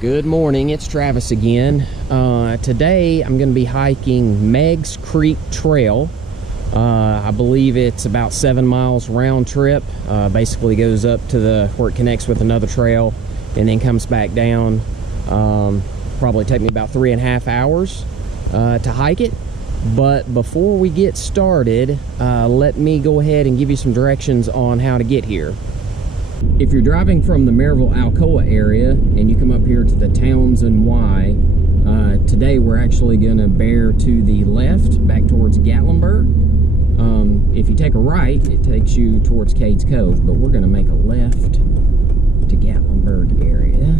Good morning, it's Travis again. Today I'm going to be hiking Meigs Creek Trail. I believe it's about 7 miles round trip. Basically goes up to where it connects with another trail and then comes back down. Probably take me about 3.5 hours to hike it. But before we get started, let me go ahead and give you some directions on how to get here. If you're driving from the Maryville-Alcoa area and you come up here to the Townsend Y, today we're actually going to bear to the left back towards Gatlinburg. If you take a right, it takes you towards Cades Cove, but we're going to make a left to Gatlinburg area.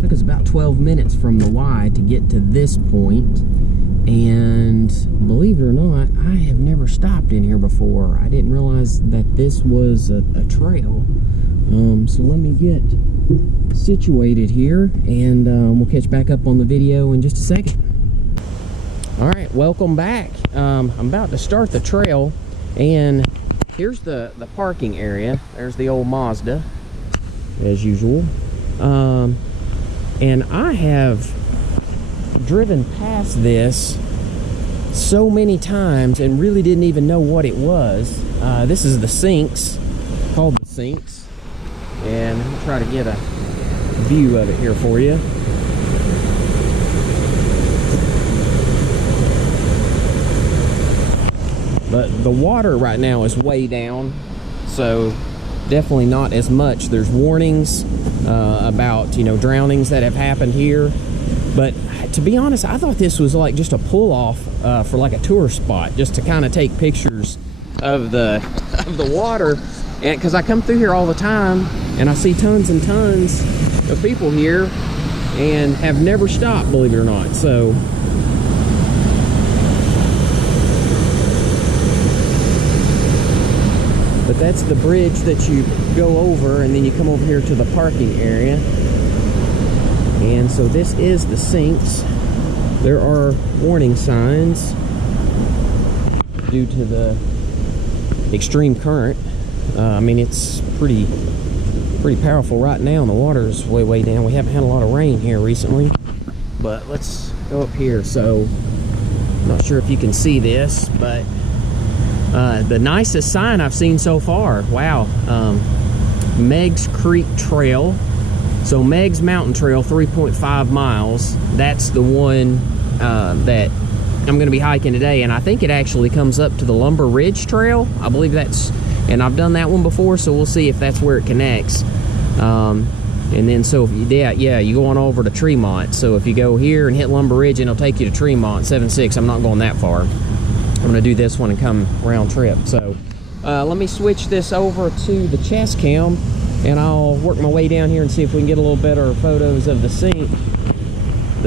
Took us about 12 minutes from the Y to get to this point, and believe it or not, I have never stopped in here before. I didn't realize that this was a trail. So let me get situated here, and we'll catch back up on the video in just a second. All right, welcome back. I'm about to start the trail, and here's the parking area. There's the old Mazda, as usual. And I have driven past this so many times and really didn't even know what it was. This is the Sinks, called the Sinks, and I'll try to get a view of it here for you. But the water right now is way down, so definitely not as much. There's warnings about, drownings that have happened here. But to be honest, I thought this was like just a pull-off for like a tourist spot, just to kind of take pictures of the water. And because I come through here all the time and I see tons and tons of people here and have never stopped, believe it or not. So but that's the bridge that you go over, and then you come over here to the parking area. And so this is the Sinks. There are warning signs due to the extreme current. I mean, it's pretty powerful right now, and the water is way down. We haven't had a lot of rain here recently, but let's go up here. So I'm not sure if you can see this, but the nicest sign I've seen so far. Wow. Meigs Creek Trail. So Meigs Mountain Trail, 3.5 miles. That's the one that I'm going to be hiking today. And I think it actually comes up to the Lumber Ridge Trail. I believe that's, and I've done that one before, so we'll see if that's where it connects. And then so if you go on over to Tremont. So if you go here and hit Lumber Ridge, and it'll take you to Tremont, 7.6. I'm not going that far. I'm going to do this one and come round trip. So let me switch this over to the chest cam, and I'll work my way down here and see if we can get a little better photos of the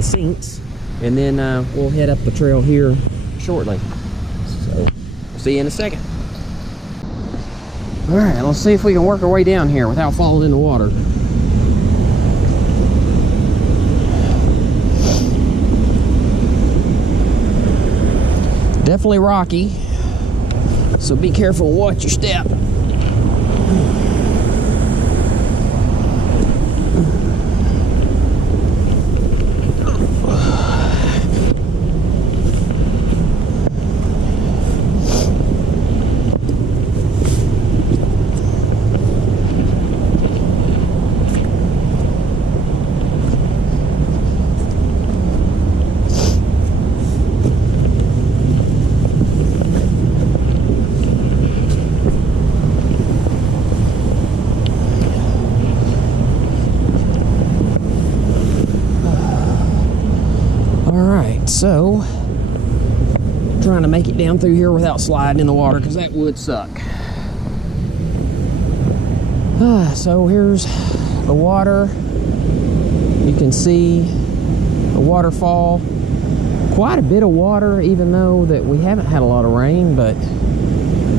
Sinks, and then we'll head up the trail here shortly. So see you in a second. All right, let's see if we can work our way down here without falling in the water. Definitely rocky, so be careful, watch your step. So, trying to make it down through here without sliding in the water, because that would suck. So here's the water. can see the waterfall. Quite a bit of water, even though that we haven't had a lot of rain, but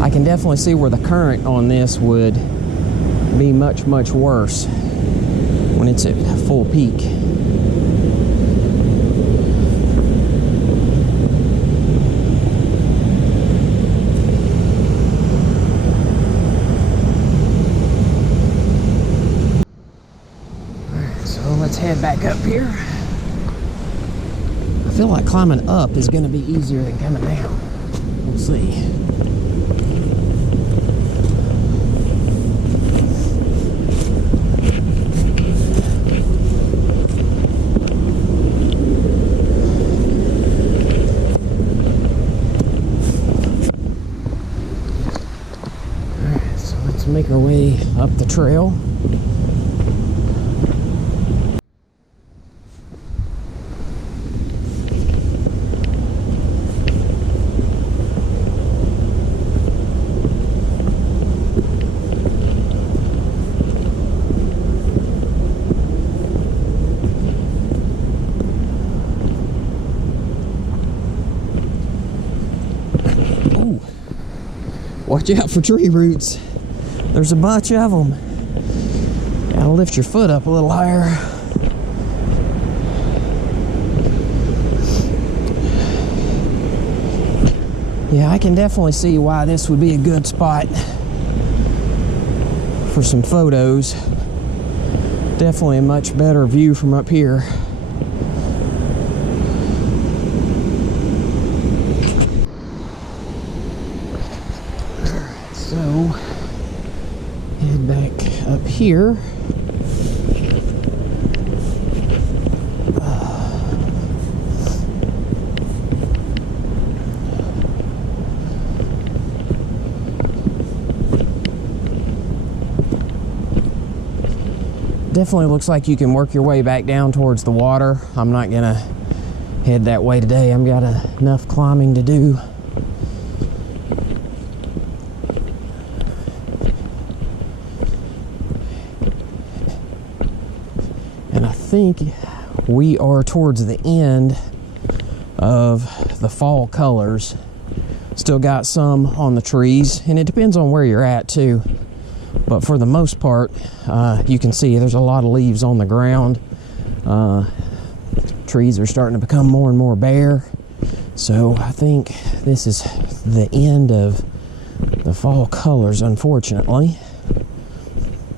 I can definitely see where the current on this would be much, much worse when it's at full peak. Alright, so let's head back up here. I feel like climbing up is going to be easier than coming down. We'll see. Alright, so let's make our way up the trail. Watch out for tree roots. There's a bunch of them. Gotta lift your foot up a little higher. Yeah, I can definitely see why this would be a good spot for some photos. Definitely a much better view from up here. So, head back up here. Definitely looks like you can work your way back down towards the water. I'm not gonna head that way today. I've got enough climbing to do. And I think we are towards the end of the fall colors. Still got some on the trees, and it depends on where you're at too. But for the most part, you can see there's a lot of leaves on the ground. Trees are starting to become more and more bare. So I think this is the end of the fall colors, unfortunately.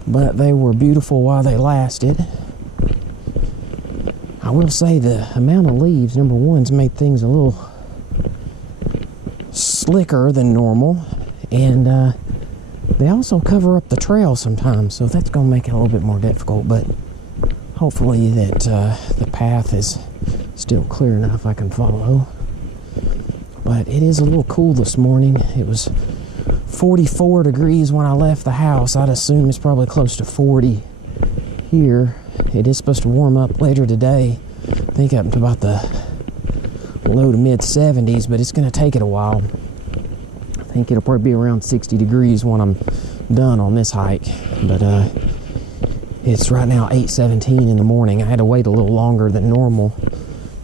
But they were beautiful while they lasted. I will say the amount of leaves, number one's made things a little slicker than normal. And they also cover up the trail sometimes, so that's going to make it a little bit more difficult, but hopefully that the path is still clear enough I can follow. But it is a little cool this morning. It was 44 degrees when I left the house. I'd assume it's probably close to 40 here. It is supposed to warm up later today. I think up to about the low to mid 70s, but it's going to take it a while. I think it'll probably be around 60 degrees when I'm done on this hike. But it's right now 8:17 in the morning. I had to wait a little longer than normal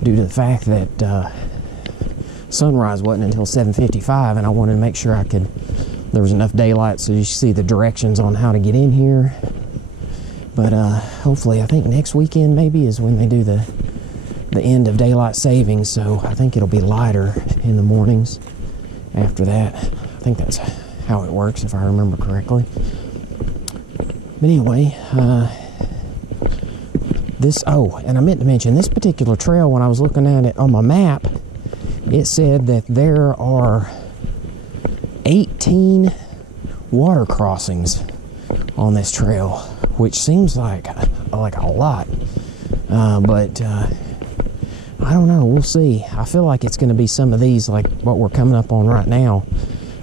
due to the fact that sunrise wasn't until 7:55, and I wanted to make sure there was enough daylight so you see the directions on how to get in here. But hopefully, I think next weekend maybe is when they do the end of daylight savings, so I think it'll be lighter in the mornings after that. I think that's how it works, if I remember correctly. But anyway, and I meant to mention, this particular trail, when I was looking at it on my map, it said that there are 18 water crossings on this trail, which seems like a lot. But I don't know, we'll see. I feel like it's going to be some of these, like what we're coming up on right now,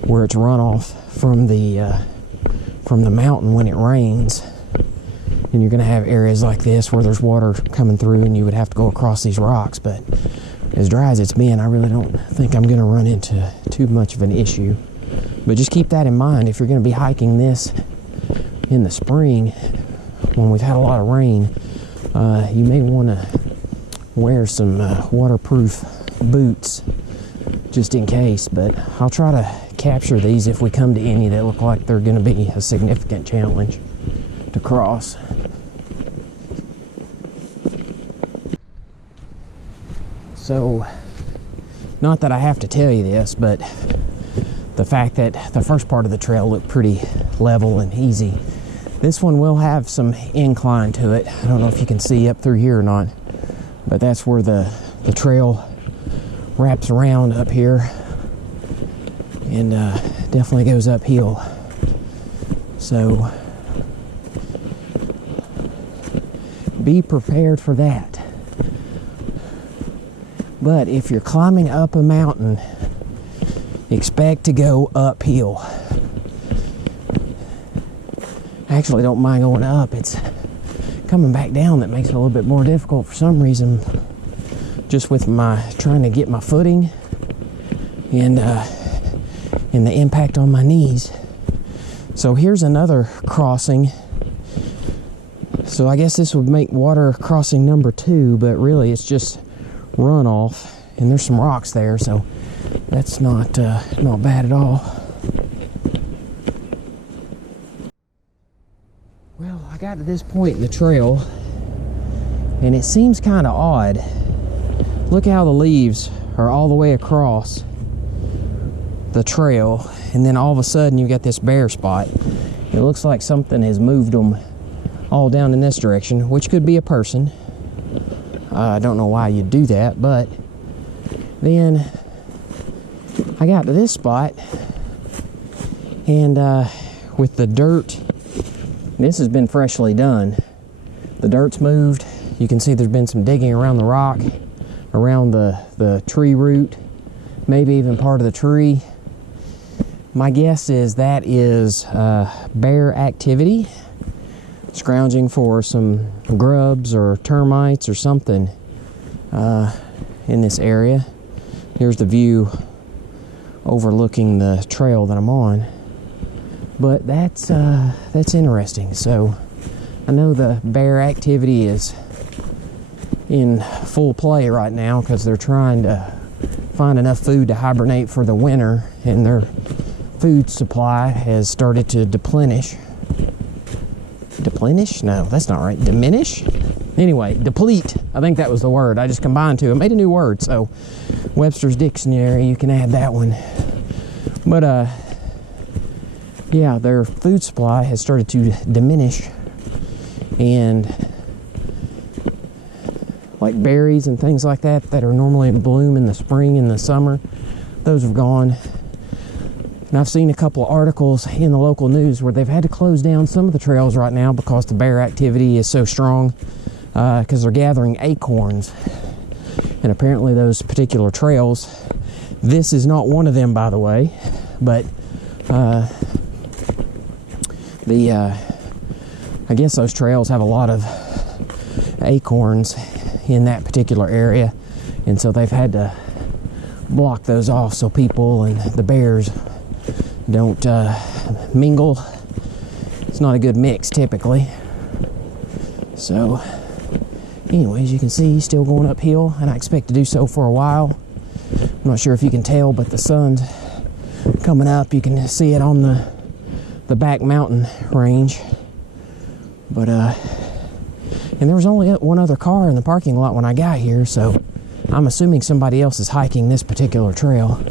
where it's runoff from the mountain when it rains. And you're going to have areas like this where there's water coming through and you would have to go across these rocks. But as dry as it's been, I really don't think I'm going to run into too much of an issue. But just keep that in mind if you're going to be hiking this in the spring when we've had a lot of rain. You may want to wear some waterproof boots just in case, but I'll try to capture these if we come to any that look like they're going to be a significant challenge to cross. So, not that I have to tell you this, but the fact that the first part of the trail looked pretty level and easy. This one will have some incline to it. I don't know if you can see up through here or not, but that's where the trail wraps around up here and definitely goes uphill. So be prepared for that. But if you're climbing up a mountain, expect to go uphill. I actually don't mind going up. It's coming back down that makes it a little bit more difficult for some reason, just with my trying to get my footing and the impact on my knees. So here's another crossing. So I guess this would make water crossing number 2, but really it's just runoff, and there's some rocks there, so that's not bad at all. Well, I got to this point in the trail, and it seems kind of odd. Look how the leaves are all the way across the trail, and then all of a sudden you got this bare spot. It looks like something has moved them all down in this direction, which could be a person. I don't know why you'd do that, but then I got to this spot, and with the dirt, this has been freshly done. The dirt's moved. You can see there's been some digging around the rock, around the tree root, maybe even part of the tree. My guess is that is bear activity, scrounging for some grubs or termites or something in this area. Here's the view overlooking the trail that I'm on. But that's interesting. So I know the bear activity is in full play right now because they're trying to find enough food to hibernate for the winter, and their food supply has started to deplenish. Deplenish? No, that's not right. Diminish? Anyway, deplete. I think that was the word. I just combined two. I made a new word, so Webster's Dictionary, you can add that one. But, yeah, their food supply has started to diminish, and like berries and things like that that are normally in bloom in the spring and the summer, those have gone. And I've seen a couple of articles in the local news where they've had to close down some of the trails right now because the bear activity is so strong, because they're gathering acorns. And apparently those particular trails, this is not one of them, by the way, but I guess those trails have a lot of acorns in that particular area, and so they've had to block those off so people and the bears don't mingle. It's not a good mix typically. So anyways, you can see he's still going uphill, and I expect to do so for a while. I'm not sure if you can tell, but the sun's coming up. You can see it on the back mountain range. But and there was only one other car in the parking lot when I got here, so I'm assuming somebody else is hiking this particular trail,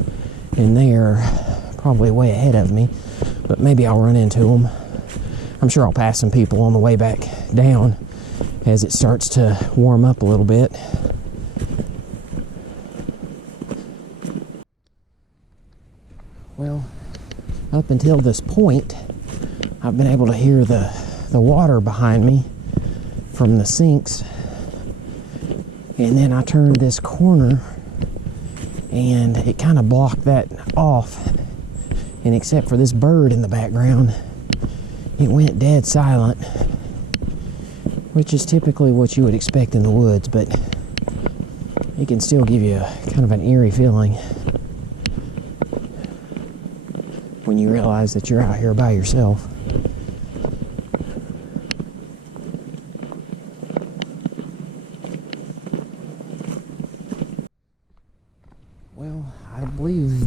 and they're probably way ahead of me, but maybe I'll run into them. I'm sure I'll pass some people on the way back down as it starts to warm up a little bit. Well, up until this point, I've been able to hear the water behind me from the sinks, and then I turned this corner and it kind of blocked that off, and except for this bird in the background, it went dead silent, which is typically what you would expect in the woods, but it can still give you kind of an eerie feeling when you realize that you're out here by yourself.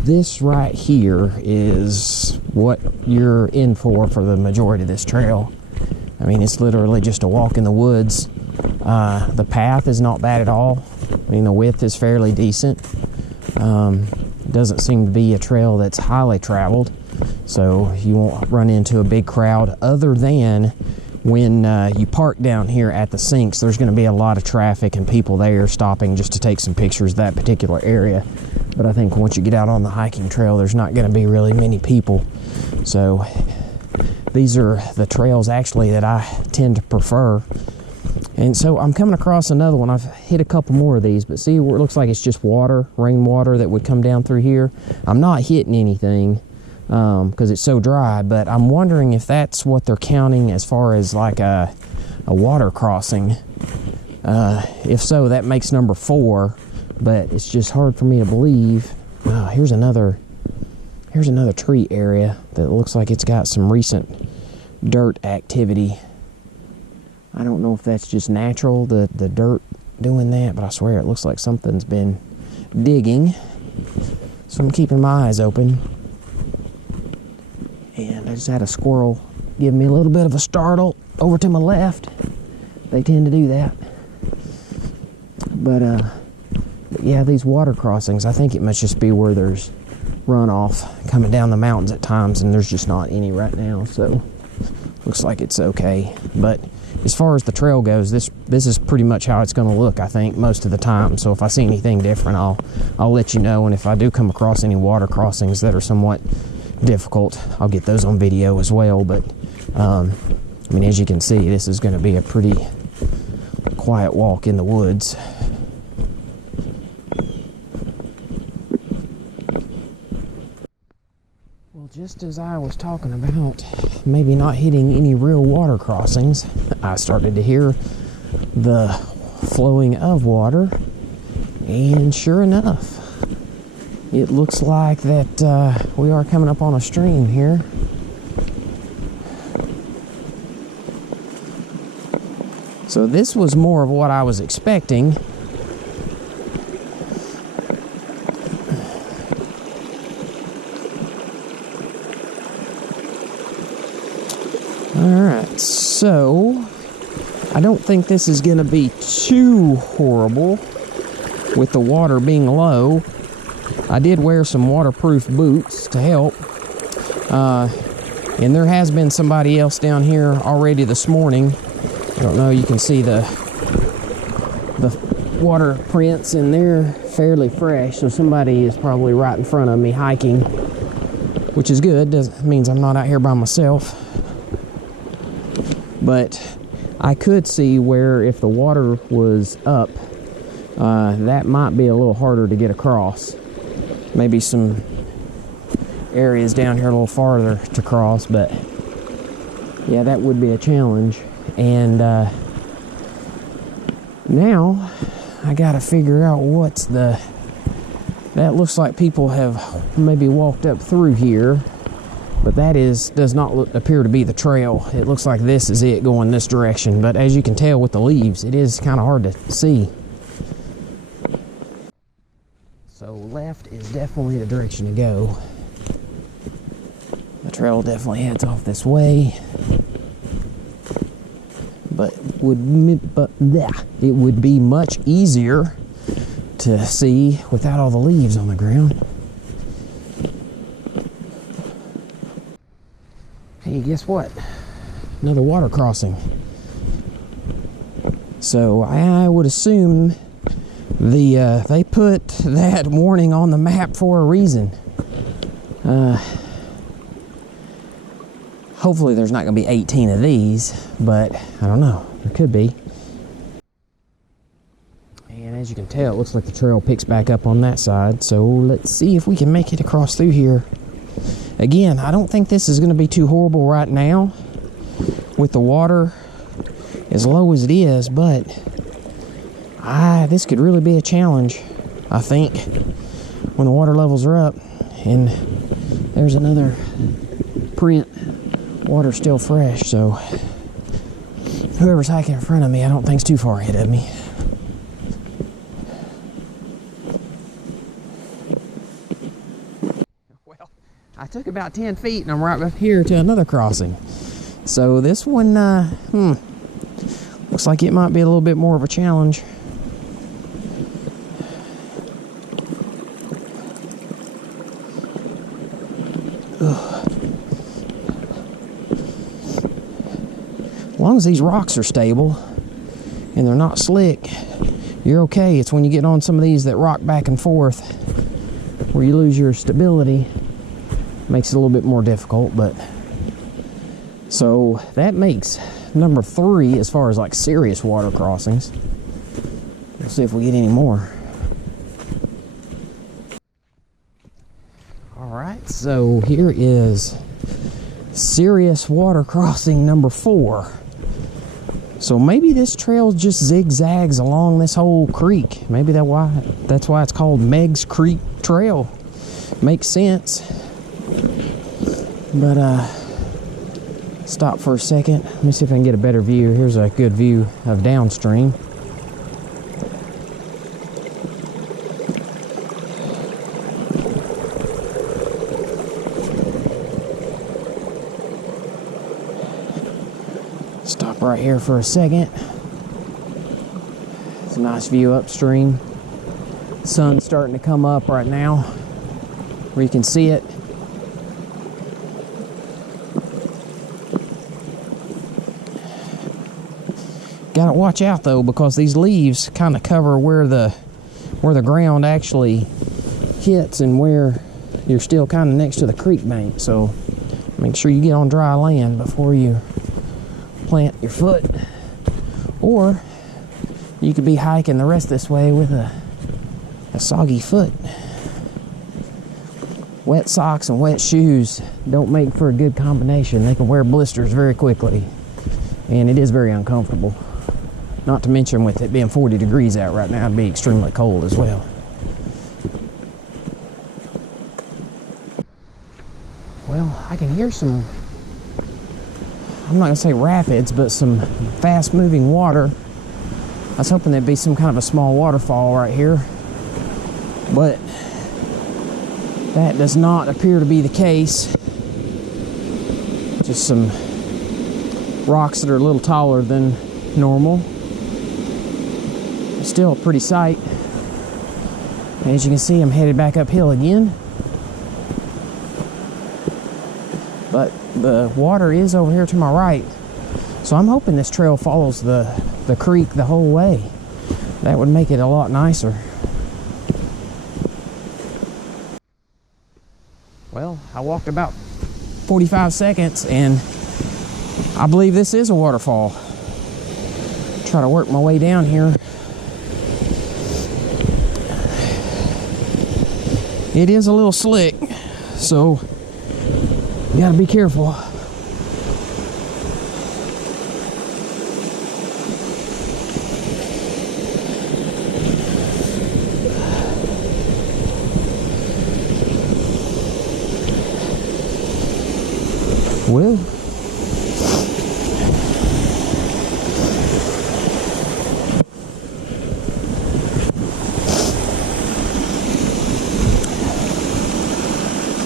this right here is what you're in for the majority of this trail. I mean, it's literally just a walk in the woods. The path is not bad at all. I mean, the width is fairly decent. Doesn't seem to be a trail that's highly traveled, so you won't run into a big crowd, other than when you park down here at the sinks. There's going to be a lot of traffic and people there stopping just to take some pictures of that particular area. But I think once you get out on the hiking trail, there's not going to be really many people. So these are the trails actually that I tend to prefer. And so I'm coming across another one. I've hit a couple more of these, but see where it looks like it's just water, rainwater that would come down through here. I'm not hitting anything because it's so dry, but I'm wondering if that's what they're counting as far as like a water crossing. If so, that makes number 4, but it's just hard for me to believe. Here's another tree area that looks like it's got some recent dirt activity. I don't know if that's just natural, the dirt doing that, but I swear it looks like something's been digging. So I'm keeping my eyes open. And I just had a squirrel give me a little bit of a startle over to my left. They tend to do that. But yeah, these water crossings, I think it must just be where there's runoff coming down the mountains at times, and there's just not any right now, so looks like it's okay. But as far as the trail goes, this is pretty much how it's going to look, I think, most of the time. So if I see anything different, I'll let you know. And if I do come across any water crossings that are somewhat difficult, I'll get those on video as well. But I mean, as you can see, this is going to be a pretty quiet walk in the woods. Well, just as I was talking about maybe not hitting any real water crossings, I started to hear the flowing of water, and sure enough, it looks like that we are coming up on a stream here. So this was more of what I was expecting. Alright, so I don't think this is going to be too horrible with the water being low. I did wear some waterproof boots to help. And there has been somebody else down here already this morning. I don't know, you can see the water prints in there, fairly fresh. So somebody is probably right in front of me hiking, which is good. Means I'm not out here by myself. But I could see where if the water was up, that might be a little harder to get across. Maybe some areas down here a little farther to cross, but yeah, that would be a challenge. And now I gotta figure out what's that looks like people have maybe walked up through here, but that does not appear to be the trail. It looks like this is it going this direction, but as you can tell with the leaves, it is kind of hard to see. So left is definitely the direction to go. The trail definitely heads off this way, but it would be much easier to see without all the leaves on the ground. Hey, guess what? Another water crossing. So I would assume they put that warning on the map for a reason. Hopefully there's not going to be 18 of these, but I don't know. There could be. And as you can tell, it looks like the trail picks back up on that side. So let's see if we can make it across through here. Again, I don't think this is going to be too horrible right now with the water as low as it is, but this could really be a challenge, I think, when the water levels are up. And there's another print. Water's still fresh, so whoever's hiking in front of me, I don't think's too far ahead of me. took about 10 feet and I'm right up here to another crossing. So this one, looks like it might be a little bit more of a challenge. Ugh. As long as these rocks are stable and they're not slick, you're okay. It's when you get on some of these that rock back and forth where you lose your stability. Makes it a little bit more difficult, but so that makes number 3 as far as like serious water crossings. We'll see if we get any more. All right, so here is serious water crossing number 4. So maybe this trail just zigzags along this whole creek. Maybe that's why it's called Meigs Creek Trail. Makes sense. But stop for a second. Let me see if I can get a better view. Here's a good view of downstream. Stop right here for a second. It's a nice view upstream. Sun's starting to come up right now where you can see it. Gotta watch out though, because these leaves kind of cover where the ground actually hits and where you're still kind of next to the creek bank. So make sure you get on dry land before you plant your foot, or you could be hiking the rest this way with a soggy foot. Wet socks and wet shoes don't make for a good combination. They can wear blisters very quickly, and it is very uncomfortable. Not to mention with it being 40 degrees out right now, it'd be extremely cold as well. Well, I can hear some, I'm not gonna say rapids, but some fast moving water. I was hoping there'd be some kind of a small waterfall right here, but that does not appear to be the case. Just some rocks that are a little taller than normal. Still a pretty sight. As you can see, I'm headed back uphill again. But the water is over here to my right. So I'm hoping this trail follows the creek the whole way. That would make it a lot nicer. Well, I walked about 45 seconds and I believe this is a waterfall. Try to work my way down here. It is a little slick, so you gotta be careful.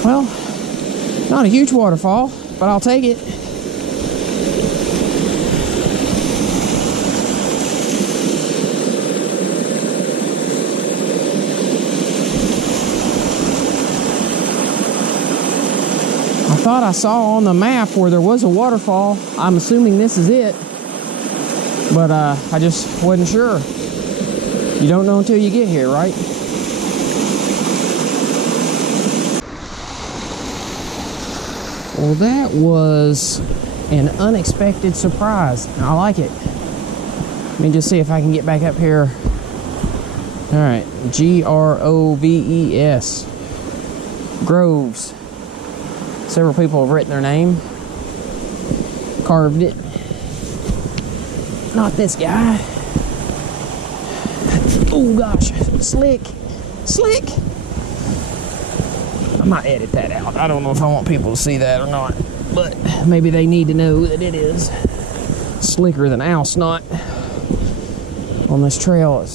Well, not a huge waterfall, but I'll take it. I thought I saw on the map where there was a waterfall. I'm assuming this is it, but I just wasn't sure. You don't know until you get here, right? Well, that was an unexpected surprise. I like it. Let me just see if I can get back up here. All right, Groves. Groves. Several people have written their name, carved it. Not this guy. Oh gosh, slick. I might edit that out. I don't know if I want people to see that or not, but maybe they need to know that it is slicker than owl snot on this trail.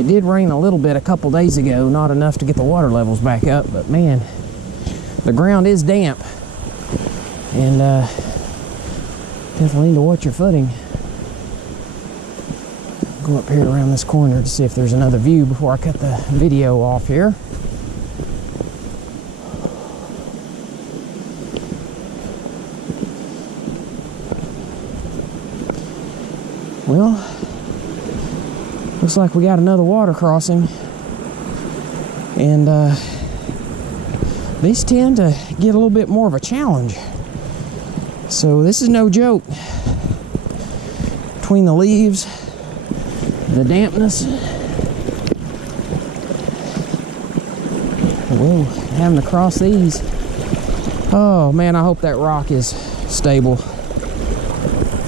It did rain a little bit a couple days ago, not enough to get the water levels back up, but man, the ground is damp. And definitely need to watch your footing. Go up here around this corner to see if there's another view before I cut the video off here. Well, looks like we got another water crossing, and these tend to get a little bit more of a challenge. So this is no joke. Between the leaves, the dampness, whoa, having to cross these. Oh man, I hope that rock is stable.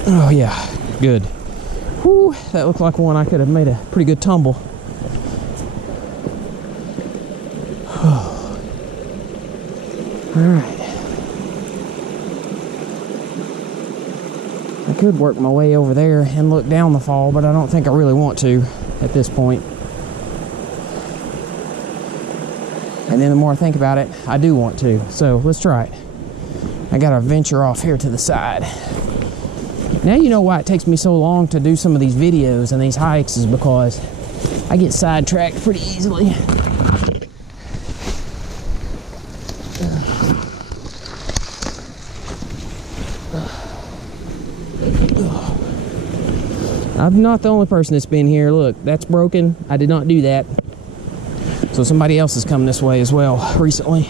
Oh yeah, good. Whew, that looked like one I could have made a pretty good tumble. Alright. I could work my way over there and look down the fall, but I don't think I really want to at this point. And then the more I think about it, I do want to. So let's try it. I gotta venture off here to the side. Now you know why it takes me so long to do some of these videos and these hikes, is because I get sidetracked pretty easily. I'm not the only person that's been here. Look, that's broken. I did not do that. So somebody else has come this way as well recently.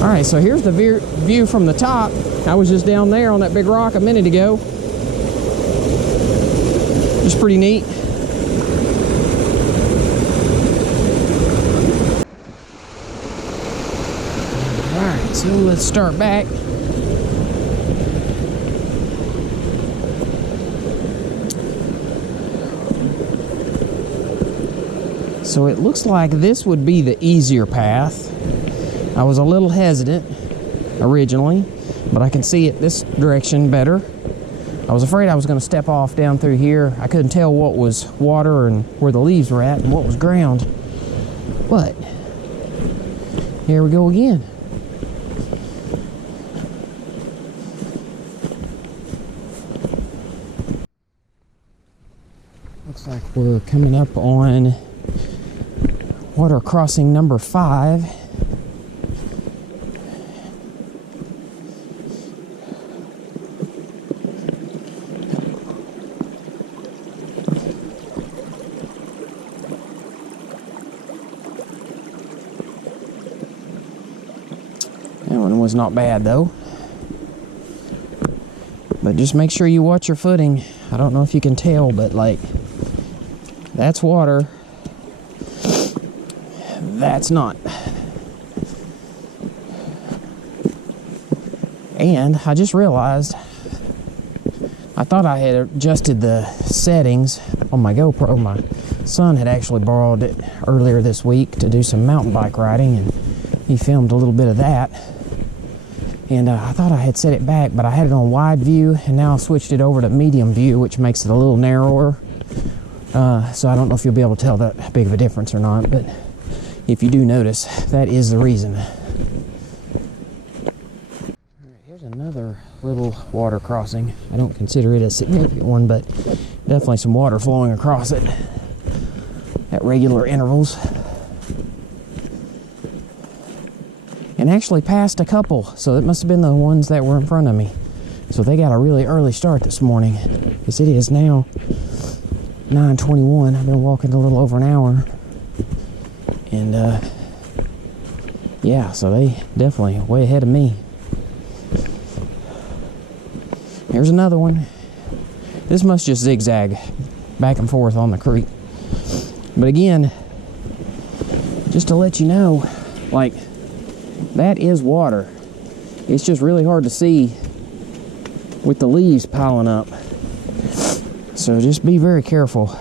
Alright, so here's the view from the top. I was just down there on that big rock a minute ago. Just pretty neat. Alright, so let's start back. So it looks like this would be the easier path. I was a little hesitant originally, but I can see it this direction better. I was afraid I was going to step off down through here. I couldn't tell what was water and where the leaves were at and what was ground. But here we go again. Looks like we're coming up on water crossing number 5. That one was not bad though. But just make sure you watch your footing. I don't know if you can tell, but like, that's water. That's not. And I just realized I thought I had adjusted the settings on my GoPro. My son had actually borrowed it earlier this week to do some mountain bike riding, and he filmed a little bit of that. And I thought I had set it back, but I had it on wide view, and now I've switched it over to medium view, which makes it a little narrower. So I don't know if you'll be able to tell that big of a difference or not, but if you do notice, that is the reason. All right, here's another little water crossing. I don't consider it a significant one, but definitely some water flowing across it at regular intervals. And actually passed a couple, so it must have been the ones that were in front of me. So they got a really early start this morning, because it is now 9:21. I've been walking a little over an hour. And yeah, so they definitely way ahead of me. Here's another one. This must just zigzag back and forth on the creek. But again, just to let you know, like, that is water. It's just really hard to see with the leaves piling up. So just be very careful.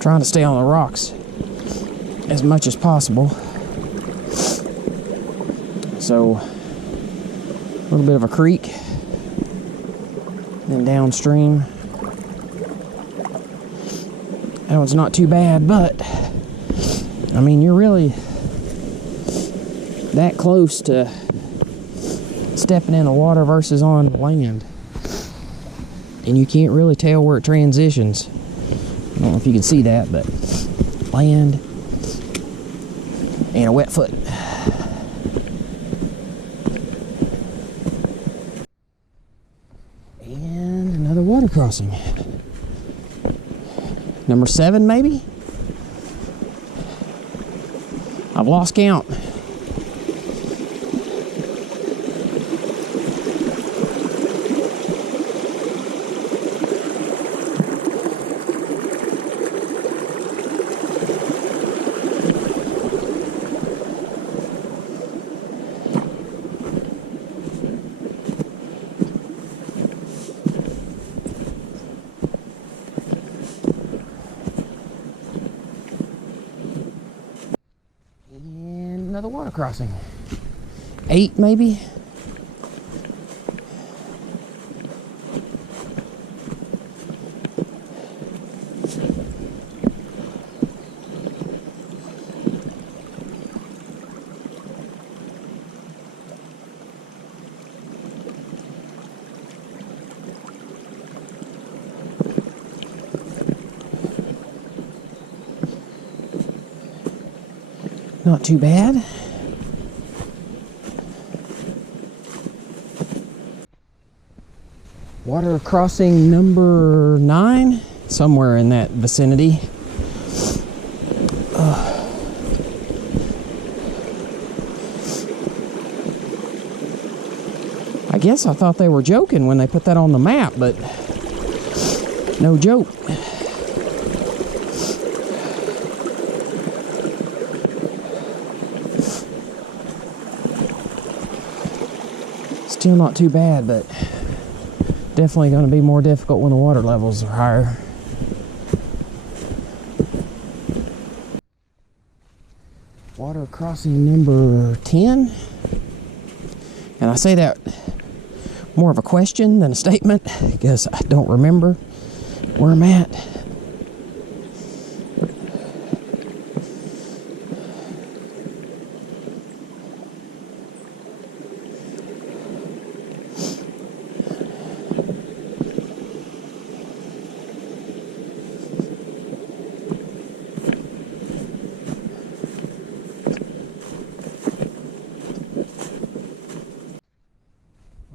Trying to stay on the rocks as much as possible. So, a little bit of a creek, then downstream. That one's not too bad, but I mean, you're really that close to stepping in the water versus on land, and you can't really tell where it transitions. I don't know if you can see that, but land and a wet foot. And another water crossing. Number 7, maybe? I've lost count. Another water crossing. 8 maybe? Not too bad. Water crossing number 9, somewhere in that vicinity. I guess I thought they were joking when they put that on the map, but no joke. Still not too bad, but definitely going to be more difficult when the water levels are higher. Water crossing number 10. And I say that more of a question than a statement because I don't remember where I'm at.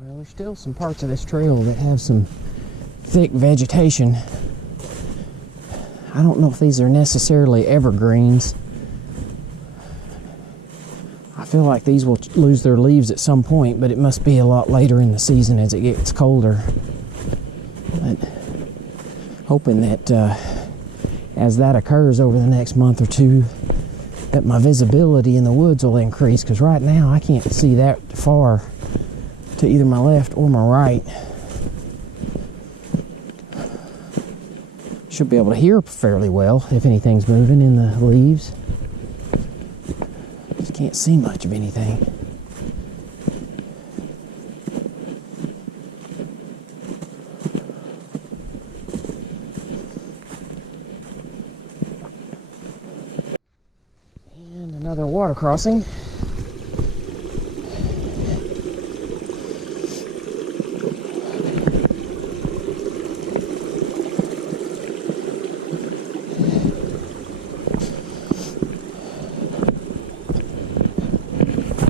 There's still some parts of this trail that have some thick vegetation. I don't know if these are necessarily evergreens. I feel like these will lose their leaves at some point, but it must be a lot later in the season as it gets colder. But hoping that as that occurs over the next month or two, that my visibility in the woods will increase, because right now I can't see that far to either my left or my right. Should be able to hear fairly well if anything's moving in the leaves. Just can't see much of anything. And another water crossing.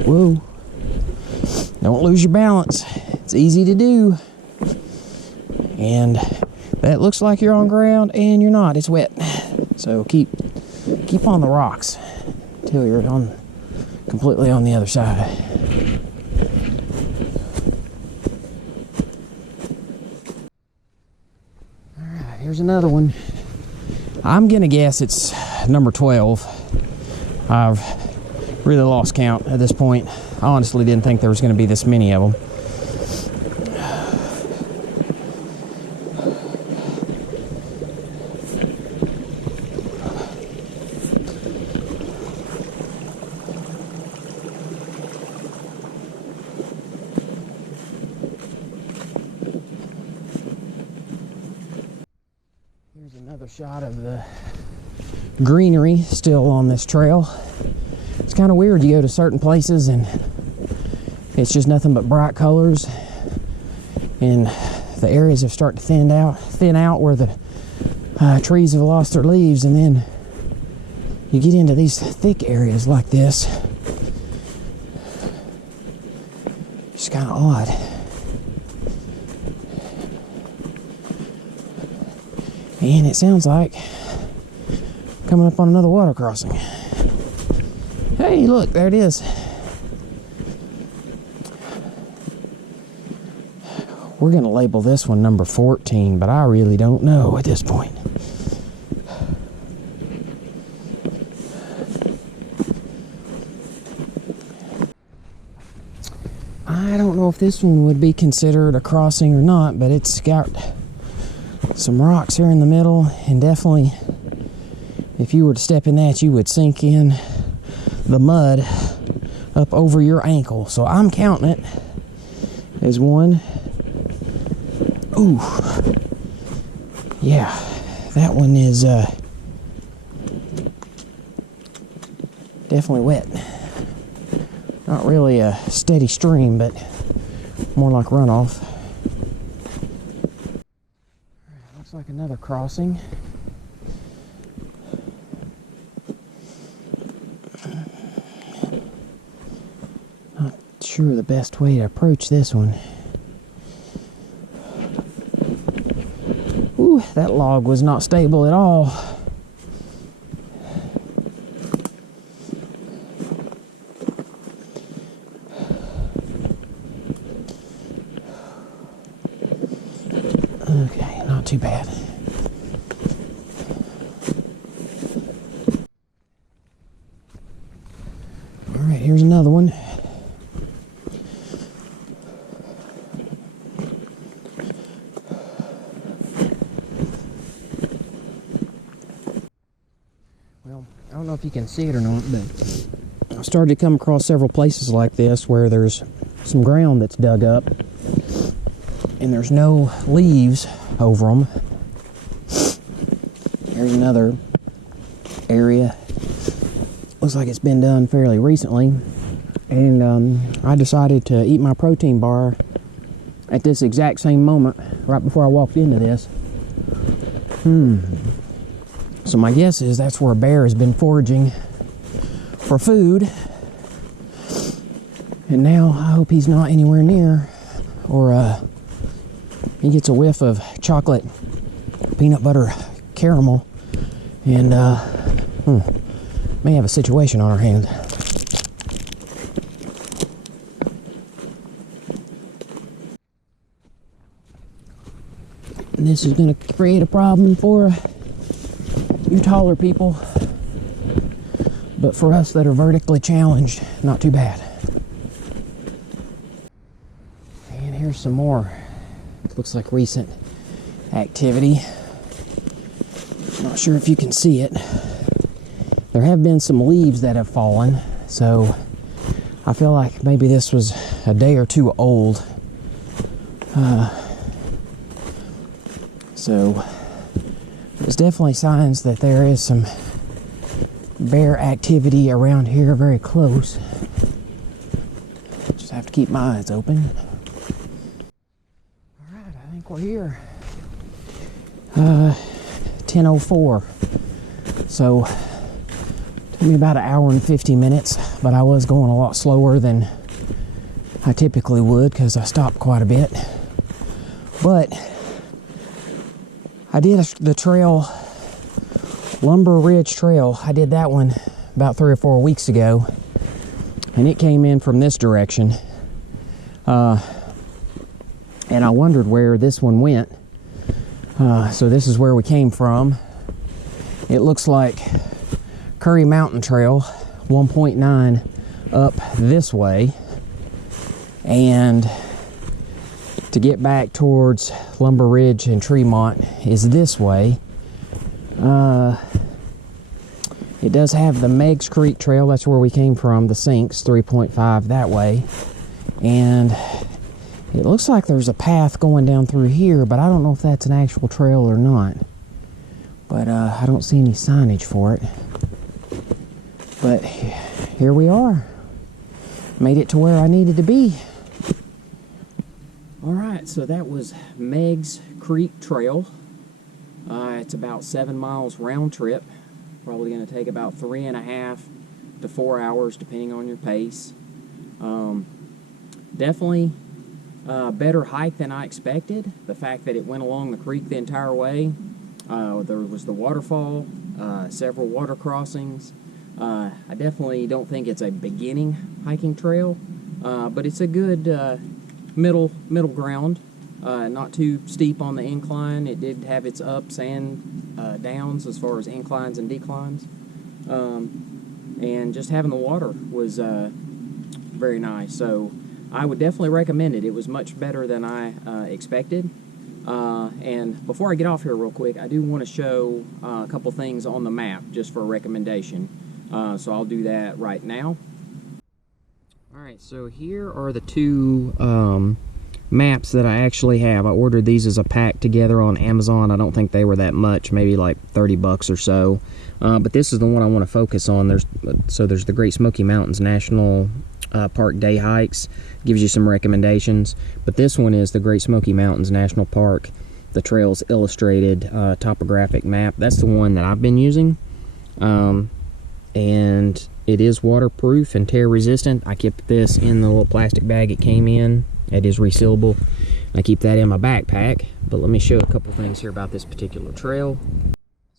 Whoa. Don't lose your balance. It's easy to do. And that looks like you're on ground and you're not. It's wet. So keep on the rocks until you're completely on the other side. Alright, here's another one. I'm gonna guess it's number 12. I've really lost count at this point. I honestly didn't think there was going to be this many of them. Another shot of the greenery still on this trail. It's kind of weird. You go to certain places and it's just nothing but bright colors, and the areas have started to thin out where the trees have lost their leaves, and then you get into these thick areas like this. It's kind of odd. And it sounds like coming up on another water crossing. Hey, look, there it is. We're going to label this one number 14, but I really don't know at this point. I don't know if this one would be considered a crossing or not, but it's got some rocks here in the middle, and definitely if you were to step in that, you would sink in the mud up over your ankle. So I'm counting it as one. Ooh, yeah, that one is definitely wet. Not really a steady stream, but more like runoff. Looks like another crossing. Not sure the best way to approach this one. Ooh, that log was not stable at all. Okay, not too bad. All right, here's another one. Well, I don't know if you can see it or not, but I started to come across several places like this where there's some ground that's dug up and there's no leaves over them. Here's another area. Looks like it's been done fairly recently, and I decided to eat my protein bar at this exact same moment right before I walked into this. So my guess is that's where a bear has been foraging for food, and now I hope he's not anywhere near, or he gets a whiff of chocolate peanut butter caramel, and may have a situation on our hands. And this is going to create a problem for you taller people, but for us that are vertically challenged, not too bad. And here's some more. Looks like recent activity. Not sure if you can see it. There have been some leaves that have fallen, so I feel like maybe this was a day or two old. So there's definitely signs that there is some bear activity around here very close. Just have to keep my eyes open. Alright, I think we're here. 10:04. So took me about an hour and 50 minutes, but I was going a lot slower than I typically would because I stopped quite a bit. But I did the trail, Lumber Ridge Trail. I did that one about 3 or 4 weeks ago, and it came in from this direction. And I wondered where this one went. So this is where we came from. It looks like Curry Mountain Trail 1.9 up this way, and to get back towards Lumber Ridge and Tremont is this way. It does have the Meigs Creek Trail, that's where we came from, the sinks, 3.5 that way, and it looks like there's a path going down through here, but I don't know if that's an actual trail or not. but I don't see any signage for it. But here we are. Made it to where I needed to be. Alright, so that was Meigs Creek Trail. It's about 7 miles round trip. Probably going to take about 3.5 to 4 hours depending on your pace. Definitely a better hike than I expected. The fact that it went along the creek the entire way. There was the waterfall, several water crossings. I definitely don't think it's a beginning hiking trail, but it's a good middle ground. Not too steep on the incline. It did have its ups and downs as far as inclines and declines. And just having the water was very nice. So I would definitely recommend it. It was much better than I expected. And before I get off here real quick, I do want to show a couple things on the map just for a recommendation. So I'll do that right now. Alright, so here are the two maps that I actually have. I ordered these as a pack together on Amazon. I don't think they were that much, maybe like 30 bucks or so. But this is the one I want to focus on. There's the Great Smoky Mountains National Park day hikes. Gives you some recommendations. But this one is the Great Smoky Mountains National Park, the Trails Illustrated topographic map. That's the one that I've been using. And it is waterproof and tear resistant. I kept this in the little plastic bag it came in. It is resealable. I keep that in my backpack. But let me show a couple things here about this particular trail.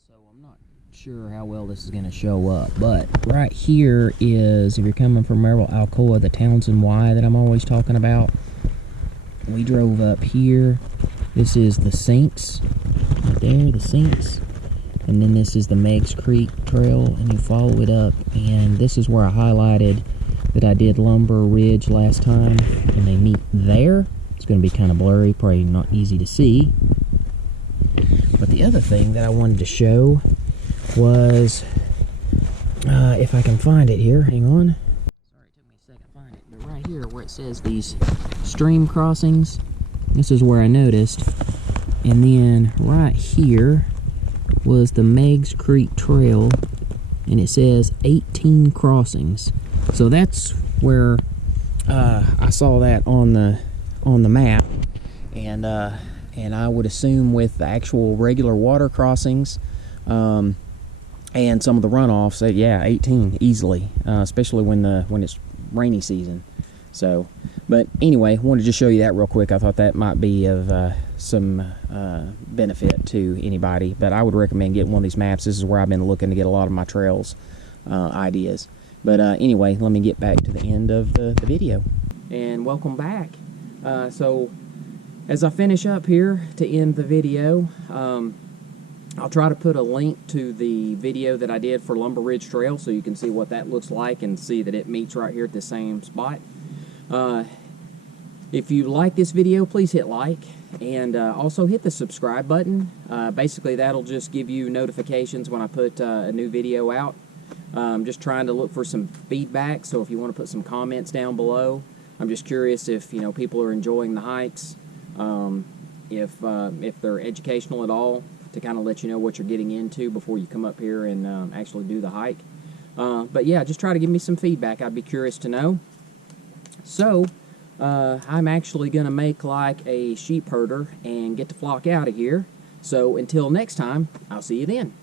So I'm not sure how well this is going to show up, but right here is, if you're coming from Maryville, Alcoa, the Townsend Y that I'm always talking about. We drove up here. This is the Sinks. Right there, the Sinks. And then this is the Meigs Creek Trail, and you follow it up, and this is where I highlighted that I did Lumber Ridge last time, and they meet there. It's going to be kind of blurry, probably not easy to see. But the other thing that I wanted to show was, if I can find it here, hang on. Sorry, it took me a second to find it, but right here where it says these stream crossings, this is where I noticed, and then right here was the Meigs Creek Trail, and it says 18 crossings. So that's where I saw that on the map, and I would assume with the actual regular water crossings and some of the runoffs, that yeah, 18 easily, especially when it's rainy season. So, but anyway, wanted to show you that real quick. I thought that might be of some benefit to anybody, but I would recommend getting one of these maps. This is where I've been looking to get a lot of my trails ideas. But anyway, let me get back to the end of the video. And welcome back. So as I finish up here to end the video, I'll try to put a link to the video that I did for Lumber Ridge Trail so you can see what that looks like and see that it meets right here at the same spot. If you like this video, please hit like, and also hit the subscribe button. Basically, that'll just give you notifications when I put a new video out. I'm just trying to look for some feedback, so if you want to put some comments down below. I'm just curious if people are enjoying the hikes, if they're educational at all, to kind of let you know what you're getting into before you come up here and actually do the hike. But yeah, just try to give me some feedback. I'd be curious to know. So I'm actually going to make like a sheep herder and get the flock out of here. So until next time, I'll see you then.